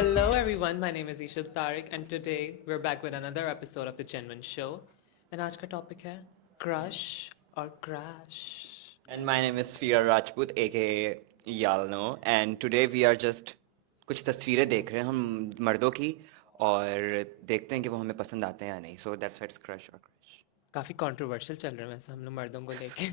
Hello, everyone. My name is Ishil Tariq, and today we're back with another episode of The Genuine Show. And आज का टॉपिक है crush और crash. And my name is Sfira Rajput, aka Yalno, and today we are just कुछ तस्वीरें देख रहे हैं हम मर्दों की और देखते हैं कि वो हमें पसंद आते हैं या नहीं. So that's why it's crush or crush. काफ़ी कंट्रोवर्शियल चल रहे हैं वैसे हम लोग मर्दों को लेके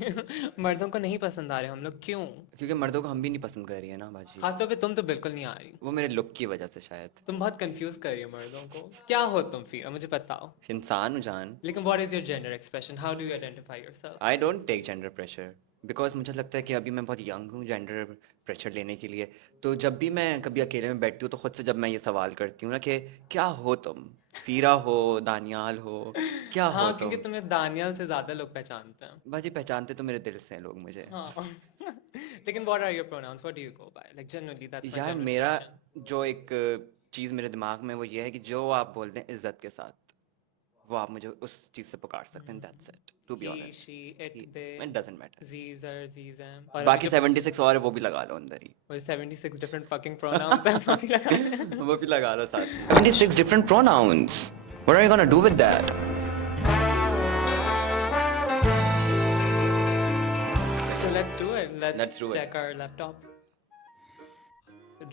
मर्दों को नहीं पसंद आ रहे हम लोग क्यों? क्योंकि मर्दों को हम भी नहीं पसंद कर रही है ना बाजी. खासतौर पे तुम तो बिल्कुल नहीं आ रही. वो मेरे लुक की वजह से शायद. तुम बहुत कंफ्यूज कर रही हो मर्दों को. क्या हो तुम फिर मुझे बताओ. इंसान हूँ जान. लेकिन what is your gender expression? How do you identify yourself? I don't take gender pressure because मुझे लगता है कि अभी मैं बहुत यंग हूँ जेंडर प्रेशर लेने के लिए. तो जब भी मैं कभी अकेले में बैठती हूँ तो खुद से जब मैं ये सवाल करती हूँ ना कि क्या हो तुम, फीरा हो, दानियाल हो, क्या हो हाँ, तुम. क्योंकि तुम्हें दानियाल से ज्यादा लोग पहचानते हैं. बाजी पहचानते तो मेरे दिल से हैं लोग मुझे. हाँ. लेकिन what are your pronouns? What do you go by? Like generally that's my यार general मेरा question. जो एक चीज़ मेरे दिमाग में वो ये है कि जो आप बोलते हैं इज्जत के साथ वो आप मुझे उस चीज़ से पुकार सकते हैं. That's it to be He, honest. she, it, they, it doesn't matter. Zzer, Zizam. और बाकी अभी 76 और है, वो भी लगा लो अंदर ही. जो 76 different fucking pronouns हैं वो भी लगा लें. वो भी लगा लो साथ. 76 different pronouns. What are you gonna do with that? So let's do it. Let's do it. check our laptop.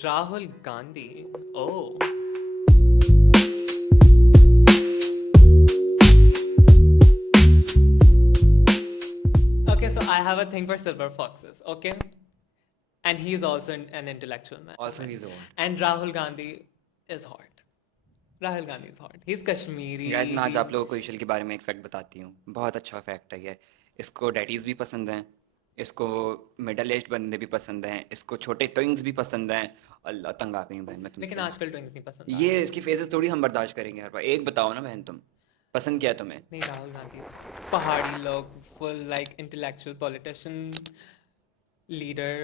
Rahul Gandhi. Oh. Okay, so I have a thing for silver foxes, okay? And he's also an intellectual man. Also he's the one. And Rahul Gandhi is hot. Rahul Gandhi is hot. He's Kashmiri. Guys, मैं आज आप लोगों को ईशल के बारे में एक फैक्ट बताती हूँ. बहुत अच्छा फैक्ट है ये. इसको डैडीज भी पसंद हैं, इसको मिडल एज बंदे भी पसंद हैं, इसको छोटे ट्विंग्स भी पसंद हैं. अल्लाह तंग आ गई हूँ बहन मैं तुमसे. लेकिन आजकल ट्विंक्स नहीं पसंद. ये इसकी फेसेस थोड़ी हम बर्दाश्त करेंगे हर बार. एक बताओ ना बहन, तुम पसंद क्या है तुम्हें? नहीं, राहुल गांधी is पहाड़ी लोग, full like intellectual politician, leader.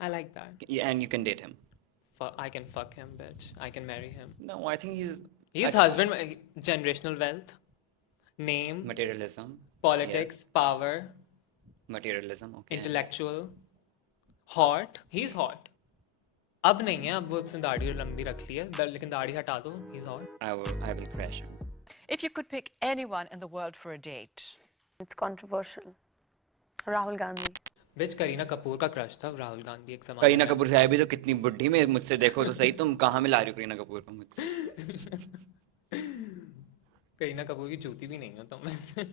I like that. Yeah, and you can date him. I can fuck him, bitch. I can marry him. No, I think he's His husband, generational wealth, name, materialism. politics, power, Materialism, okay. intellectual, hot. He's hot. अब नहीं है, अब वो उसने दाढ़ी लंबी रख ली है, लेकिन दाढ़ी हटा दो. He's hot. I will crash him. If you could pick anyone in the world for a date, It's controversial. Rahul Gandhi. Bitch, Kareena कपूर का क्रश था राहुल गांधी एक समय. करीना कपूर है भी तो कितनी बुढ़ी में मुझसे देखो तो सही. तुम कहाँ मिला रही हो करीना कपूर को मुझसे? करीना कपूर की जूती भी नहीं हो तुम वैसे.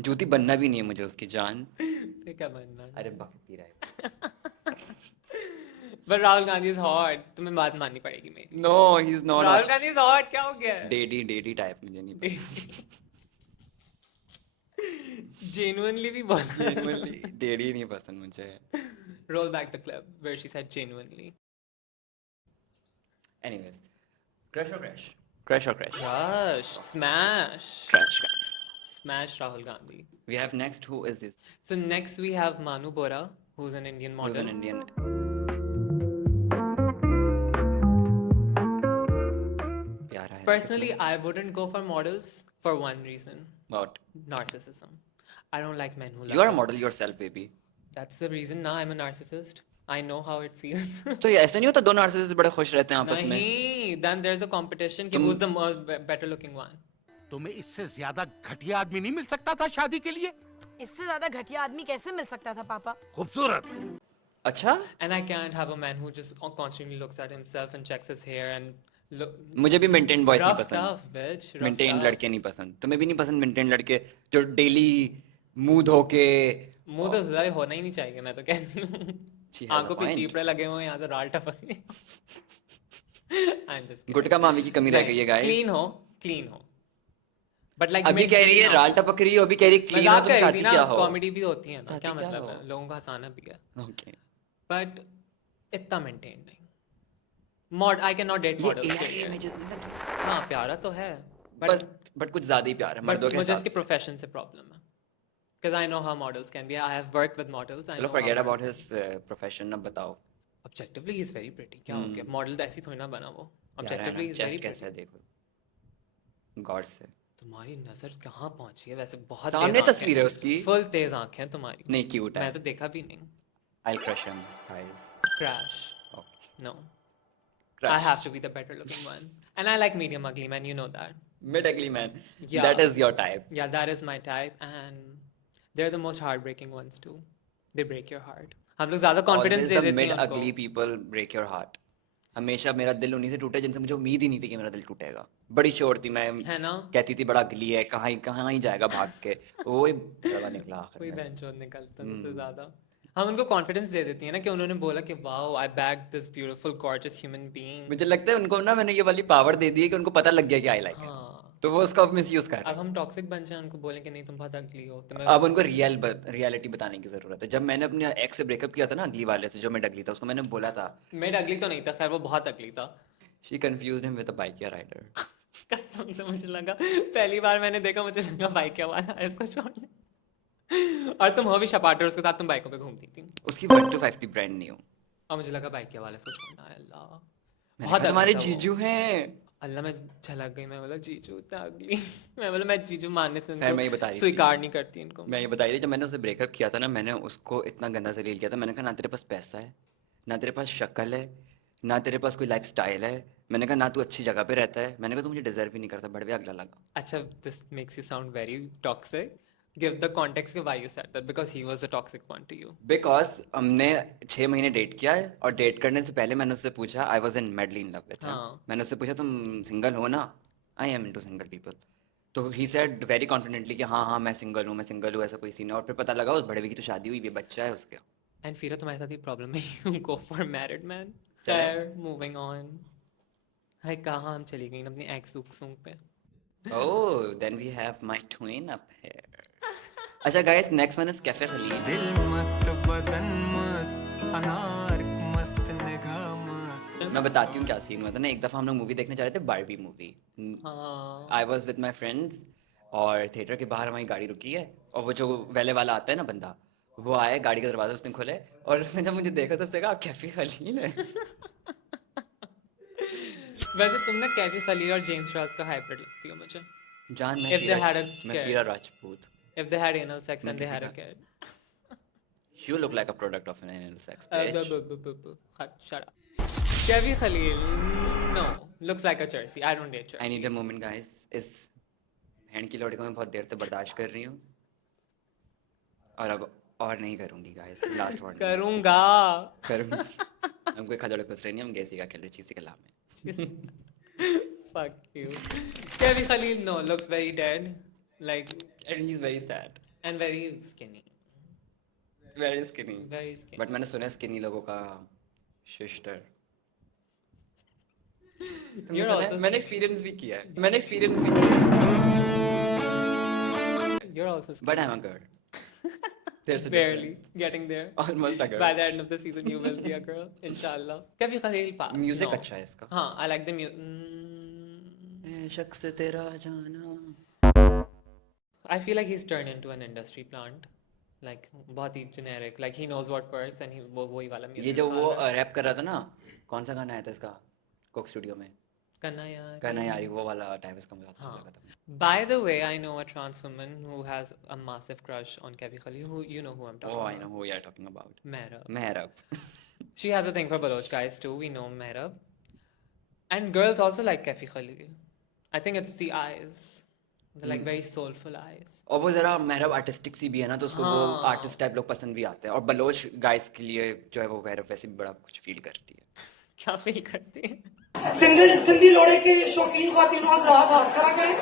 जूती बनना भी नहीं है मुझे उसकी जान. फिर क्या बनना है? अरे बक पी रहा है. But राहुल गांधी is hot. तुम्हें बात माननी पड़ेगी मेरी. No, he's not. Rahul Gandhi is hot. क्या हो गया? डेडी टाइप मुझे नहीं पसंद. Genuinely भी बोल. Genuinely, डेडी नहीं पसंद मुझे. Roll back the clip where she said genuinely. Anyways, crush or crash? Crush or crash? Crush, smash, Crash, guys. smash Rahul Gandhi. We have next. Who is this? So next we have Manu Bora, who's an Indian Who's model. an Indian? प्यारा है. Personally, I wouldn't go for models for one reason: What? narcissism. I don't like men who love You are a themselves. model yourself, baby. That's the reason. Now I'm a narcissist. I know how it feels. तो ये ऐसा नहीं होता दो नार्सिसिस्ट बड़े खुश रहते हैं आपस में? नहीं, then there's a competition कि who's the better looking one. तुम्हें इससे ज्यादा घटिया आदमी नहीं मिल सकता था शादी के लिए? इससे ज्यादा घटिया आदमी कैसे मिल सकता था पापा? खूबसूरत. अच्छा, And I can't have a man who just constantly looks at himself and checks his hair and look. मुझे भी मेंटेन बॉयज नहीं Rough पसंद. stuff, bitch. Rough maintain stuff. लड़के नहीं पसंद. तुम्हें भी नहीं पसंद मेंटेन लड़के जो डेली मुंह धो के? मुंह तो धुलाई होना ही नहीं चाहिए, मैं तो कहती हूँ. She has a आंखों पे point. चीपड़े लगे हुए हैं, यहाँ तो राल टपक रही है. I'm just kidding. गुटका मामी की कमी रह गई है गाइस. Clean हो, clean हो. But like अभी कह रही है राल टपक रही हो, अभी कह रही है क्लीन हो. तुम चाहती क्या हो? कॉमेडी भी होती है ना, चाहती क्या क्या मतलब हो? है, लोगों का हंसाना भी है. Okay. But इतना मेंटेन नहीं. Mod I can not date ये मॉडल्स. AI images नहीं लगती? हाँ, प्यारा तो है. बट कुछ ज्यादा ही प्यार है मर्दों के मुझे हिसाब इसके से. प्रोफेशन से प्रॉब्लम है. Because I know how models can be. I have worked with models. I चलो know forget how about models his profession. अब बताओ. Objectively, he's very pretty. क्या हो गया? मॉडल तो ऐसी थोड़ी ना बना वो. Objectively, he's very चेस्ट कैसा pretty. है देखो. गॉड से. तुम्हारी नजर कहाँ पहुंची है वैसे? बहुत सामने तेज आंखें तस्वीर है हैं. उसकी. फुल तेज आंखें हैं तुम्हारी. नहीं क्यूट है. मैं तो देखा भी नहीं. I'll crush him, guys. Crash. Okay. No. I have to be the better looking one. And I like medium ugly men, you know that. Mid ugly man. Yeah. That is your type. Yeah, that is my type. And they're the most heartbreaking ones too. They break your heart. हम लोग ज़्यादा confidence Always दे the देते mid हैं उनको. ugly people break your heart. हमेशा मेरा दिल उन्हीं से टूटा जिनसे मुझे उम्मीद ही नहीं थी कि मेरा दिल टूटेगा. बड़ी श्योर थी मैं. है ना? कहती थी बड़ा अगली है, कहाँ ही जाएगा भाग के. वो ही दवा निकला आखिर कोई में. बेंचों निकलता सबसे ज़्यादा. हम उनको कॉन्फिडेंस दे देती है ना कि उन्होंने बोला कि wow I bag this beautiful gorgeous human being. मुझे लगता है उनको ना मैंने ये वाली पावर दे दी है कि उनको पता लग गया कि आई लाइक है. हाँ. तो वो उसका मिसयूज कर रहे अब हैं. हम टॉक्सिक बन जाए उनको बोलें कि नहीं तुम बहुत अगली हो तो मैं अब उनको रियलिटी बताने की जरूरत है. जब मैंने अपने एक्स से ब्रेकअप किया था ना अगली वाले से जो मैं अगली था उसको मैंने बोला था. मेड अगली तो नहीं था खैर वो बहुत अगली था. She confused him with a Bykea rider. कसम से मुझे लगा पहली बार मैंने देखा मुझे लगा बाइक वाला है इसको छोड़ने. और तुम हो भी शपाटर उसके साथ तुम बाइकों पे घूमती थी उसकी 125 थी ब्रांड न्यू. और मुझे लगा बाइक वाले इसको छोड़ना है. अल्लाह मैंने बहुत कहा, तुम्हारे अगली था वो. जीजू हैं. अल्लाह मैं झलक गई. मैं बोला जीजू इतना अगली. मैं बोला मैं जीजू मानने से खैर, मैं ये बता रही उनको थी. स्वीकार नहीं करती इनको. मैं ये बता रही थी जब मैंने उससे ब्रेकअप किया था ना मैंने उसको इतना गंदा जलील किया था. मैंने कहा ना तेरे पास पैसा है ना तेरे पास शक्ल है ना तेरे पास कोई लाइफ स्टाइल है. मैंने कहा ना तू अच्छी जगह पे रहता है. मैंने कहा तू मुझे डिजर्व ही नहीं करता. बड़े अगला लगा. अच्छा this makes you sound very toxic. Give the context why you said that because he was the toxic one two you. Because हमने 6 महीने डेट किया है और डेट करने से पहले मैंने उससे पूछा I was in madly in love with him. हाँ. मैंने उससे पूछा तुम सिंगल हो ना. I am into single people. तो ही सेड वेरी कॉन्फिडेंटली कि हाँ मैं सिंगल हूँ ऐसा कोई सीन है. और फिर पता लगा उस बड़े की तो शादी हुई भी बच्चा है उसका. एंड फिर तुम्हारे साथ ये प्रॉब्लम है you go for married man. चले. खैर मूविंग ऑन. हाय कहाँ हम चली गई अपनी एक्स उक्सों पे. Oh then we have my twin up here. अच्छा guys next one is Kaifi Khalil. दिल मस्त बदन मस्त अनार मस्त निगाह मस्त. मैं बताती हूँ क्या सीन हुआ था ना. एक दफ़ा हम लोग मूवी देखने जा रहे थे बारबी मूवी. हाँ. I was with my friends और थिएटर के बाहर हमारी गाड़ी रुकी है और वो जो वेले वाला आता है ना बंदा वो आया गाड़ी का दरवाजा उसने खोले और उसने जब मुझे देखा तो उसने कहा आप कैफे खलील है. वैसे तुम ना कैफी खलील और जेम्स चार्ल्स का हाइब्रिड लगती हो मुझे. जान If they had a मैं kid. FERA Rajput. If they had anal sex मैं and they किसी had a का- kid. You look like a product of an anal sex. Uh, bitch. Shut up. Kevin Khalil, no, looks like a Jersey. I don't date Jerseys. I need a moment guys. इस हैंड की लौड़ी को मैं बहुत देर से बर्दाश्त कर रही हूँ और अब और नहीं करूँगी गाइस. लास्ट वार्निंग करूँगा. करूँगी. हम कोई खजड़ कुछ नहीं. हम गैसी का खेल रहे चीज़ के लाभ में. Fuck you. Kevin Khalil, no, looks very dead. Like, And he's very sad. and very skinny. Very skinny. Very skinny. But मैंने सुना स्किनी लोगों का शिस्टर. You're also मैंने एक्सपीरियंस भी किया है. मैंने एक्सपीरियंस भी किया है. You're also skinny. But I am a girl. There's a Barely difference. getting there. Almost a girl. By the end of the season, you will be a girl, inshallah. Kevin Khalil pass. Music no. अच्छा है इसका. हाँ, I like the music. शख्स तेरा जाना. I feel like he's turned into an industry plant. Like बहुत ही generic. Like he knows what works and he वो वही वाला music. ये जो वो निकाल रहा है. रैप कर रहा था ना कौन सा गाना आया था इसका कोक स्टूडियो में. करना यार. गाना यारी वो वाला टाइम इसका मुझे अच्छा हाँ. लगा था. By the way, I know a trans woman who has a massive crush on Kevin Khalil. Who you know who I'm talking Oh, about? I know who you are talking about. Mehrab. Mehrab. She has a thing for Baloch guys too. We know Mehrab. And girls also like Kevin Khalil. I think it's the eyes. They're like very soulful eyes. और वो जरा मेहरब आर्टिस्टिक सी भी है ना तो उसको वो हाँ. आर्टिस्ट टाइप लोग पसंद भी आते हैं. और बलोच गाइस के लिए जो है वो मेहरब वैसे भी बड़ा कुछ फील करती है. क्या फील करती है? सिंधी लोड़े की शौकीन खातिन हज़रात हाथ खड़ा करें.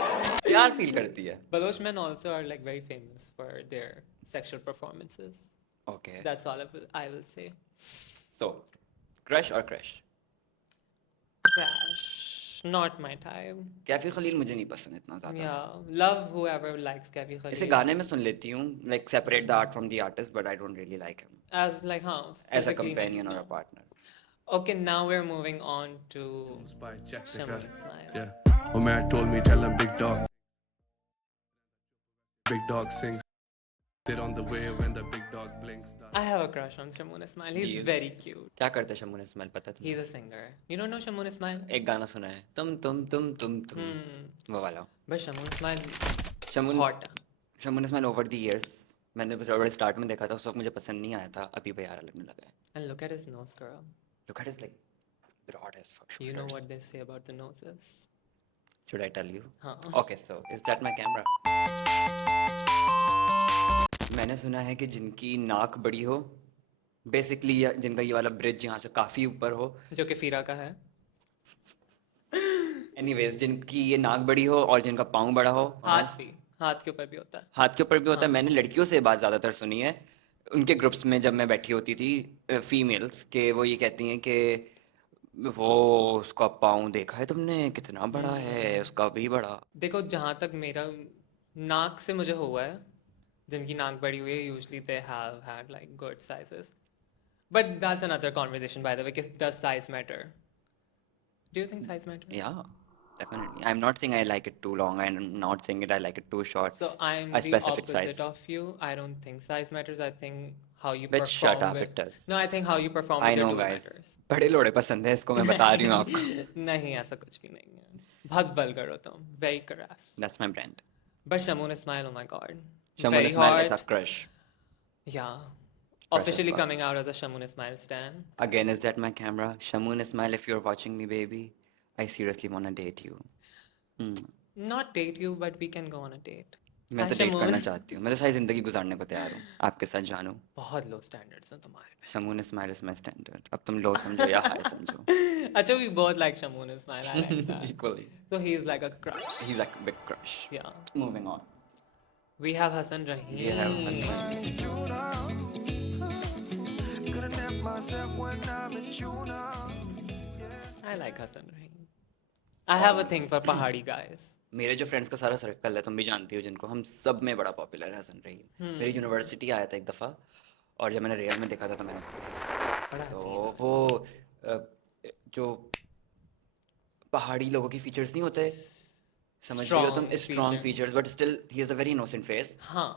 प्यार फील करती है. Baloch men also are like very famous for their sexual performances. Okay. That's all I will say. So crush और crush. Crash. Not my type. Kaifi Khalil मुझे नहीं पसंद इतना ज्यादा. Yeah. Love whoever likes Kevin Khalil. इसे गाने में सुन लेती हूँ like separate the art from the artist but I don't really like him As like huh. As a physically, companion और no. A partner. Okay, now we're moving on to by Jack the Shaman Cut. Ismail. Yeah. Omer told me, tell him Big Dog. Big Dog sings. They're on the way when the big dog blinks. I have a crush on Shamun Ismail. He's You? very cute. क्या करते हैं शमून इस्माइल पता है He's तुम्हें? a singer. You don't know Shamun Ismail? एक गाना सुना है तुम वो वाला. But Shamun Ismail Shamoon hot. Shamoon Ismail over the years मैंने बस ऑलरेडी स्टार्ट में देखा था उस वक्त मुझे पसंद नहीं आया था. अभी प्यारा लगने लगा है. And look at his nose, girl. Look at is like broad as fuck You know shoulders. what they say about the noses. Should I tell you? हाँ. Okay, so is that my camera? मैंने सुना है कि जिनकी नाक बड़ी हो, बेसिकली जिनका ये वाला ब्रिज यहाँ से काफी ऊपर हो, जो कि फीरा का है. एनीवेज जिनकी ये नाक बड़ी हो और जिनका पाँव बड़ा हो, हाथ के ऊपर भी होता है. हाथ के ऊपर भी होता है. मैंने लड़कियों से ये बात ज़्यादातर सुनी है उनके ग्रुप्स में जब मैं बैठी होती थी, फीमेल्स के, वो ये कहती हैं कि वो उसका पाँव देखा है तुमने कितना बड़ा है, उसका भी बड़ा. देखो जहाँ तक मेरा नाक से मुझे हुआ है, जिनकी नाक बड़ी हुई है usually they have had like good sizes, but that's another conversation by the way. Does size matter? Do you think size matter? Yeah, definitely. I'm not saying I like it too long. I'm not saying it I like it too short. So I'm A the specific opposite size. of you. I don't think size matters. I think how you But perform shut up, with, it does. No, I think how you perform I with your know, duo guys. matters. बड़े लोड़े पसंद है, इसको मैं बता रही हूँ आपको. नहीं, ऐसा कुछ भी नहीं है. बहुत vulgar हो तुम. Very crass. That's my brand. But Shamoon Ismail, oh my god. Shamoon Very Ismail hot. is a crush. Yeah. Crush Officially as fuck. coming out as a Shamoon Ismail stan. Again, is that my camera? Shamoon Ismail, if you're watching me, baby, I seriously want to date you. Not date you, but we can go on a date. मैं तो Hi, date Shamoon. करना चाहती हूँ. मैं तो सारी जिंदगी गुजारने को तैयार हूँ आपके साथ जानू. बहुत low standards हैं तुम्हारे. Shamoon Ismail is my standard. अब तुम लो समझो या हाई समझो. अच्छा, we both like Shamoon Ismail. I like that. Equally. So he's like a crush. He's like a big crush. Yeah. Moving on. We have Hassan Rahim. We have Hassan. I like Hassan Rahim. I have a thing for pahadi guys. मेरे जो फ्रेंड्स का सारा सर्कल है, तुम भी जानती हो जिनको, हम सब में बड़ा पॉपुलर है हसन रहीम. मेरी यूनिवर्सिटी आया था एक दफ़ा और जब मैंने रियल में देखा था तो मैंने बड़ा तो हसीन है। वो जो पहाड़ी लोगों की फीचर्स नहीं होते, समझ रही हो तुम, Strong strong features. Features, but still he is a very innocent face. हाँ,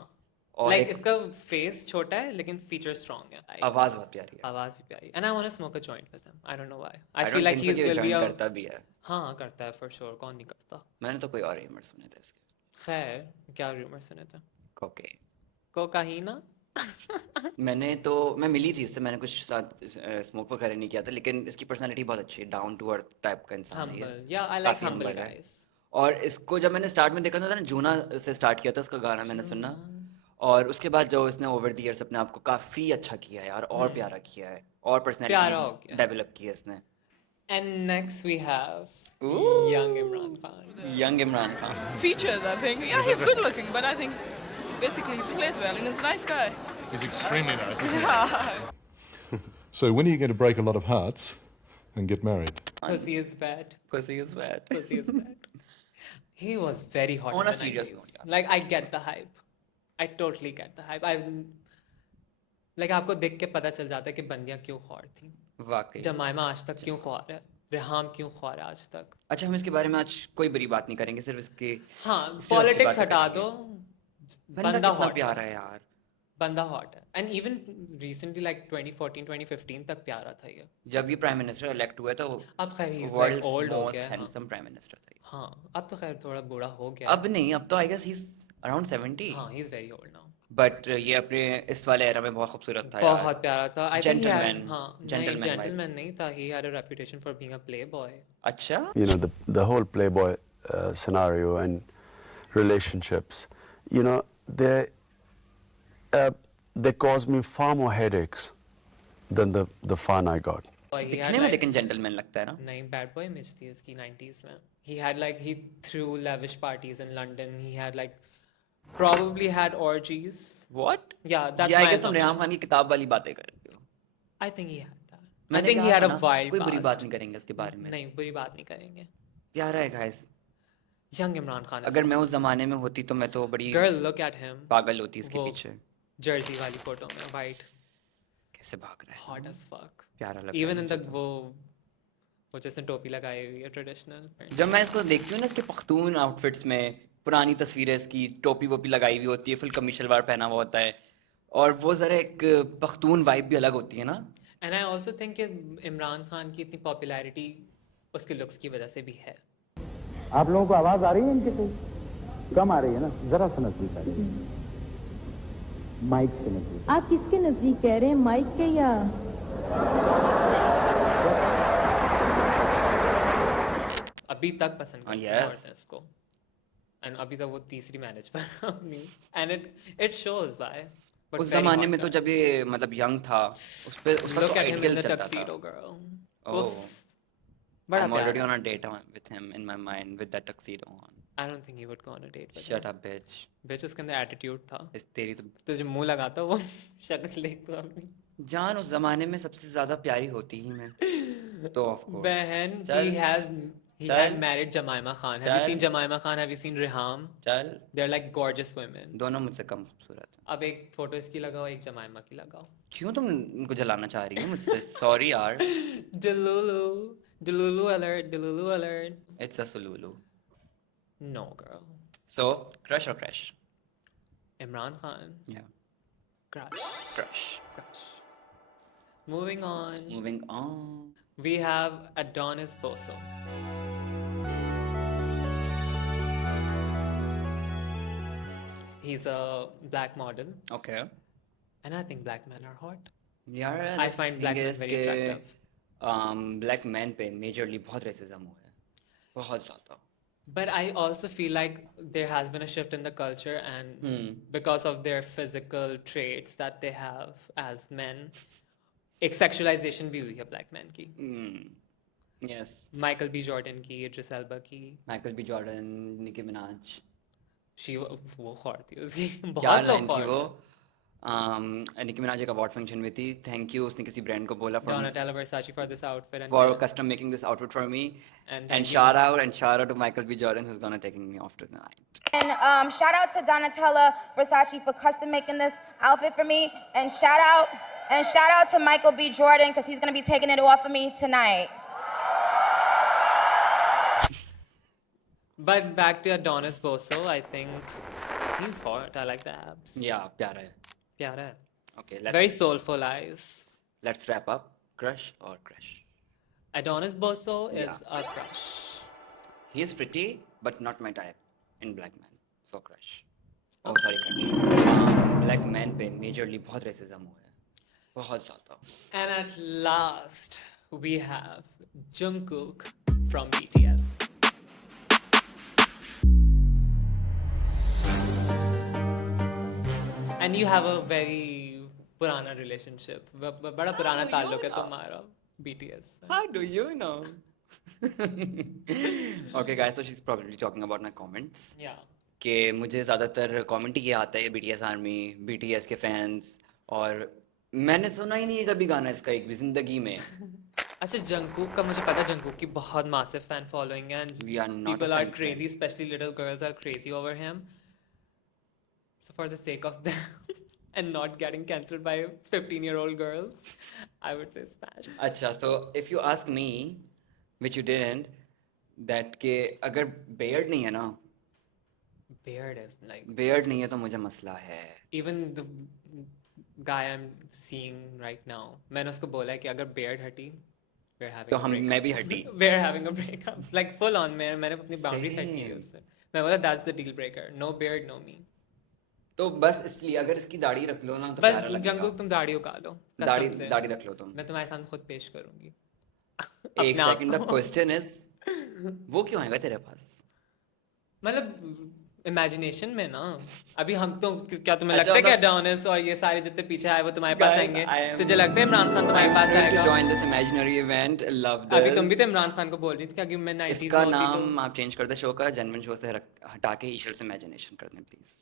और लाइक एक इसका फेस छोटा है लेकिन फीचर स्ट्रॉन्ग है. आवाज बहुत प्यारी है. आवाज भी प्यारी. And I want to smoke a joint with him. I don't know why. I I don't feel like think he so कि वो विल बी join अ करता भी है. हाँ, करता है फॉर श्योर. कौन नहीं करता. मैंने तो कोई और रूमर सुने थे इसके. खैर, क्या रूमर सुने थे? ओके. कोकाहीना. मैं मिली थी इससे, मैंने कुछ साथ स्मोक वगैरह नहीं किया था, लेकिन इसकी पर्सनालिटी बहुत अच्छी है, डाउन टू अर्थ टाइप का इंसान है ये. हम्बल. या आई लाइक काफी हम्बल humble है. गाइस. और इसको जब मैंने स्टार्ट में देखा था ना, जूना से स्टार्ट किया था इसका गाना मैंने सुनना, और उसके बाद जो इसने ओवर द इयर्स अपने आप को काफी अच्छा किया है यार, और प्यारा किया है, और प्यारा हो पर्सनैलिटी गया. डेवलप की है इसने. And next we have Ooh. Young Imran Khan. Young Imran Khan. Features, I think. Yeah, he's good looking, but I think basically he plays well and he's a nice guy. He's extremely nice, isn't he? Yeah. So when are you going to break a lot of hearts and get married? Pussy is bad. Pussy is bad. Pussy is bad. He was very hot On in a the serious 90s. note, yeah. Like I get the hype. I totally get the hype. Like आपको देख के पता चल जाता है कि बंदियां क्यों ख्वार थी. वाकई. जमाइमा आज तक क्यों ख्वार है. रेहाम क्यों ख्वार है आज तक. अच्छा, हम इसके बारे में आज कोई बुरी बात नहीं करेंगे, सिर्फ इसके हाँ, इससे अच्छी पॉलिटिक्स बातें हटा करेंगे. दो. बंदा बंदा कितना हॉट प्यारा है यार. बंदा हॉट है. एंड इवन रिसेंटली लाइक 2014 2015 तक प्यारा था ये. जब ये प्राइम मिनिस्टर इलेक्ट हुआ था, वो अब खैर ही वर्ल्ड्स ओल्ड हो मोस्ट गया है. हाँ. हैंडसम प्राइम मिनिस्टर था. हाँ, अब तो खैर थोड़ा बूढ़ा हो गया. अब नहीं, अब तो I guess he is around 70. हाँ, he is very old now. But ये अपने इस वाले एरा में बहुत खूबसूरत था यार. बहुत प्यारा था. I think he had- Gentleman. हाँ, Gentleman नहीं, vibes. gentleman नहीं था. He had a reputation for being a playboy. अच्छा. You know, the whole Playboy scenario and relationships, you know, they caused me far more headaches than the fun I got. He had दिखने में like- लेकिन जेंटलमैन लगता है ना. नहीं, bad boy image थी इसकी 90s में. He had like he threw lavish parties in London. He had like probably had orgies. What? Yeah, that's ये आई my गेस तुम रेहाम assumption. खान की किताब वाली बातें कर रहे हो. I think he had that. I मैंने think he कहा had था a ना, wild कोई बुरी past. बात नहीं करेंगे इसके बारे में. नहीं, बुरी बात नहीं करेंगे. प्यारा है guys. Young Imran Khan. is- अगर मैं उस जमाने में होती तो मैं तो बड़ी Girl, look at him. पागल होती इसके वो पीछे. Jersey वाली फोटो में white, कैसे भाग रहा है. hot as fuck. प्यारा लगता Even है in मुझे the तो. वो जिसने टोपी लगाई हुई है ट्रेडिशनल. जब मैं इसको देखती हूँ ना, इसके पख्तून आउटफिट्स में पुरानी तस्वीरें, इसकी टोपी वोपी लगाई हुई होती है, फुल कमीज शलवार पहना हुआ होता है, और वो जरा एक पख्तून वाइब भी अलग होती है ना. एंड आई ऑल्सो थिंक कि इमरान खान की इतनी पॉपुलैरिटी उसके लुक्स की वजह से भी है. आप लोगों को आवाज आ रही है इनकी से? कम आ रही है ना, जरा सा नजदीक आ रही है. माइक से नजदीक. आप किसके नजदीक कह रहे हैं, माइक के या अभी तक पसंद करती है yes. हॉटनेस को, एंड अभी तक वो तीसरी मैनेज पर अपनी, and it shows why. But उस very जमाने hot में तो guy. जब ये मतलब यंग था उस पे उस वक्त Look तो at him in ideal the चलता tuxedo, था. girl. Oh, Oof. बड़ा I'm already प्यारा. on a date with him in my mind with that tuxedo on. I don't think you would go on a date with Shut him. up, bitch. Bitch, उसके अंदर एटीट्यूड था. इस तेरी तो तुझे मुंह लगाता वो शक्ल देख तो अपनी. जान उस जमाने में सबसे ज्यादा प्यारी होती ही मैं. तो of course. बहन, चल. he चल. had married Jemima Khan. Have you चल. seen Jemima Khan? Have you seen Riham? चल. They're like gorgeous women. दोनों मुझसे कम खूबसूरत हैं. अब एक फोटो इसकी लगाओ, एक जमाइमा की लगाओ. क्यों तुम इनको जलाना चाह रही हो मुझसे? Sorry यार. Delulu. Delulu alert. Delulu alert. It's a Sululu. No, girl. So, crush or crash? Imran Khan. Yeah. Crush. Crush. Crush. Moving on. Moving on. We have Adonis Boso. He's a black model, Okay. and I think black men are hot. यार I find black men very attractive. Black man पे मेजरली बहुत रेसिज्म हुआ है. बहुत ज़्यादा. But I also feel like there has been a shift in the culture, and because of their physical traits that they have as men, एक sexualization भी हुई है black men की. Yes. Michael B. Jordan की, Idris Elba की. Michael B. Jordan, Nicki Minaj. वो खौर थी उसकी. क्या बहुत लोग लाइन थी खौर वो? थे. निकी मिनाज एक अवार्ड फंक्शन में थी. थैंक यू उसने किसी ब्रांड को बोला Donatella Versace for this outfit. And for custom making this outfit for me. And And shout out to Michael B. Jordan who's gonna taking me off tonight. And shout out to Donatella Versace for custom making this outfit for me. And shout out to Michael B. Jordan because he's gonna be taking it off of me tonight. But back to Adonis Boso, I think he's hot. I like the abs. Yeah, प्यारा है. प्यारा है. Okay, Very soulful eyes. Let's wrap up. Crush or crush? Adonis Boso is a crush. He is pretty, but not my type in black man. So crush. Oh, sorry, crush. Black man पे majorly बहुत racism हुआ है. बहुत ज़्यादा. And at last, we have Jungkook from BTS. And you have a very पुराना relationship. बड़ा पुराना ताल्लुक है तुम्हारा BTS से. How do you know? Okay, guys, so she's probably talking about my comments. Yeah. कि मुझे ज़्यादातर कमेंट ही आता है BTS आर्मी, BTS के फैंस, और मैंने सुना ही नहीं है कभी गाना इसका एक भी जिंदगी में. अच्छा, जंगकुक का मुझे पता है. जंगकुक की बहुत massive fan following है, and We are not people a are fan crazy, especially little girls are crazy over him. So for the sake of them and not getting cancelled by 15-year-old girls, I would say smash. अच्छा, so if you ask me, which you didn't, that के अगर beard नहीं है ना, Beard is like, beard नहीं है तो मुझे मसला है. even the guy I'm seeing right now, मैंने उसको बोला है कि अगर beard हटी, we're having तो a हम breakup. मैं भी हटी. We're having a breakup. Like full on, मैंने अपनी boundary set की है Same. उससे. मैं बोला that's the deal breaker. No beard, no me. तो बस इसलिए अगर इसकी दाढ़ी रख लो ना तो बस प्यारा लगेगा. जंगकुक तुम दाढ़ी उगा लो. दाढ़ी कसम से. दाढ़ी रख लो तुम. मैं तुम्हारे साथ खुद पेश करूंगी. एक अपना सेकंड, द आपको. क्वेश्चन इज वो क्यों आएगा तेरे पास? मतलब इमेजिनेशन में ना. अभी हम तो क्या तुम्हें अच्छा, लगता है कि मतलब- अडोनिस और ये सारे जितने पीछे आए वो तुम्हारे पास Guys, आएंगे? I am तुझे लगता है इमरान खान तुम्हारे पास trying to आएगा? join this imaginary event. Love this. अभी तुम भी तो इमरान खान को बोल रही थी कि अगर मैं 90s इसका में होती नाम आप चेंज कर दे शो का, जनमन शो से हटा के ईशल से इमेजिनेशन कर दें प्लीज.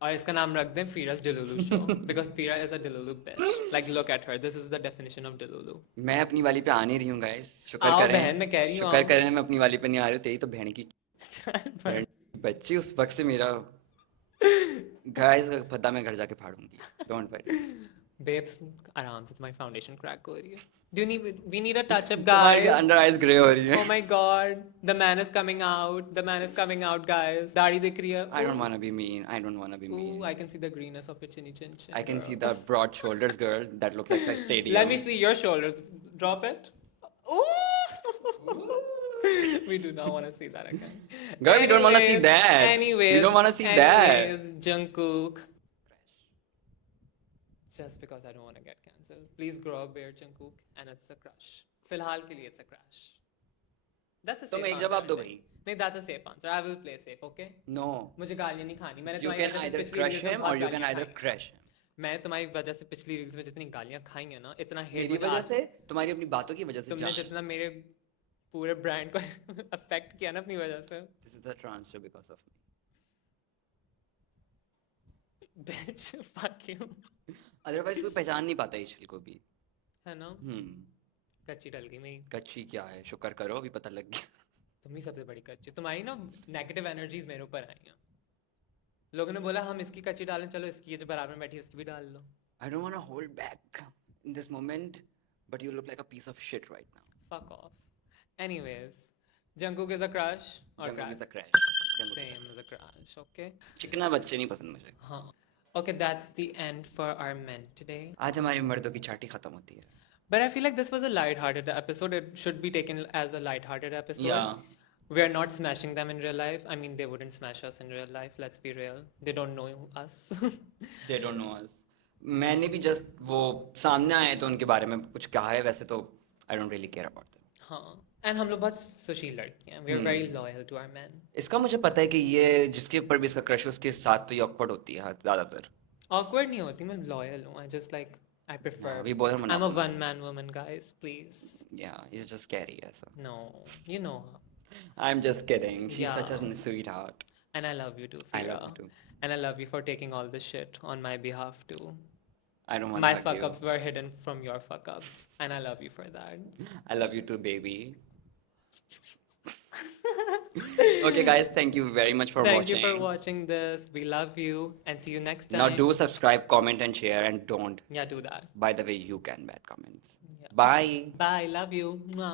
तो, और इसका नाम रख दें Fira's Delulu show because Fira is a Delulu bitch. Like look at her. This is the definition of Delulu. मैं अपनी वाली पे आ नहीं रही हूँ गाइस. शुक्र आओ करें. बहन, मैं कह रही हूँ, शुक्र आओ. करें मैं अपनी वाली पे नहीं आ रही हूँ. तेरी तो बहन की बच्ची उस वक्त से मेरा गाइस पता मैं घर जाके फाड़ूंगी. Don't worry. Babes, आराम से तुम्हारी फाउंडेशन क्रैक हो रही है. Do you need? We need a touch up, तुम्हारी guys. अंडर आइज ग्रे हो रही है. Oh my god, the man is coming out. The man is coming out, guys. दाढ़ी दिख रही है. I don't wanna be mean. I don't wanna be mean. Ooh, I can see the greenness of your chinny chin chin. I can see girl. the broad shoulders, girl, that look like a stadium. Let me see your shoulders. Drop it. Ooh. We do not want to see that again. Girl, we don't wanna see Anyways, that. Anyways, We don't wanna see that. anyways, Jungkook. Just because I don't want to get cancelled. Please grow a beard, Jungkook, and it's a crush. फिलहाल के लिए it's a crush. That's a तुम safe एक answer, जवाब I दो think. भाई. नहीं, that's a safe answer. I will play safe, okay? No. मुझे गालियाँ नहीं खानी. मैंने You तुम्हारी can वजह से either पिछली crush reels में him बहुत or you can गालियाँ either खाई हैं. crush him. मैंने तुम्हारी वजह से पिछली रील्स में जितनी गालियाँ खाई हैं ना, इतना हेट मेरी मुझे वजह आज से, तुम्हारी अपनी बातों की वजह से तुमने जान. जितना मेरे पूरे ब्रांड को अफेक्ट किया ना अपनी वजह से. This is a trans show because of me. Bitch, fuck you. Otherwise कोई पहचान नहीं पाता इशल को भी. है ना? कच्ची डल गई मेरी. कच्ची क्या है? शुक्र करो अभी पता लग गया. तुम ही सबसे बड़ी कच्ची. तुम्हारी ना नेगेटिव एनर्जीज मेरे ऊपर आई हैं. लोगों ने बोला हम इसकी कच्ची डालें, चलो इसकी ये जो बराबर में बैठी है उसकी भी डाल लो. I don't want to hold back in this moment, but you look like a piece of shit right now. Fuck off. Anyways, Jungkook is a crush or Jungkook is a crush? crush. Jungkook is a Same as a crush, okay? चिकना बच्चे नहीं पसंद मुझे. हाँ. Okay, that's the end for our men today. आज हमारी मर्दों की छाटी खत्म होती है. But I feel like this was a light-hearted episode. It should be taken as a light-hearted episode. Yeah. We are not smashing them in real life. I mean, they wouldn't smash us in real life. Let's be real. They don't know us. They don't know us. मैंने भी just वो सामने आए तो उनके बारे में कुछ कहा है, वैसे तो I don't really care about them. हाँ. And हम लोग बहुत सुशील लड़के हैं. We are very loyal to our men. इसका मुझे पता है कि ये जिसके ऊपर भी इसका क्रश उसके साथ तो ये awkward होती है ज़्यादातर. Awkward नहीं होती. मैं loyal हूँ. I just like I prefer. We both are I'm a monogamous. one-man woman, guys. Please. Yeah, it's just scary ऐसा. No, you know. I'm just kidding. She's Yeah. such a sweetheart. And I love you too, I Fira. love you too. And I love you for taking all this shit on my behalf too. I don't want My to hug fuck you. ups were hidden from your fuck ups. And I love you for that. I love you too, baby. Okay, guys, thank you very much for Thank watching. you for watching this. We love you and see you next time. Now do subscribe, comment, and share, and don't. Yeah, do that. By the way, you can bad comments. Yeah. Bye. Bye. Love you. Mwah.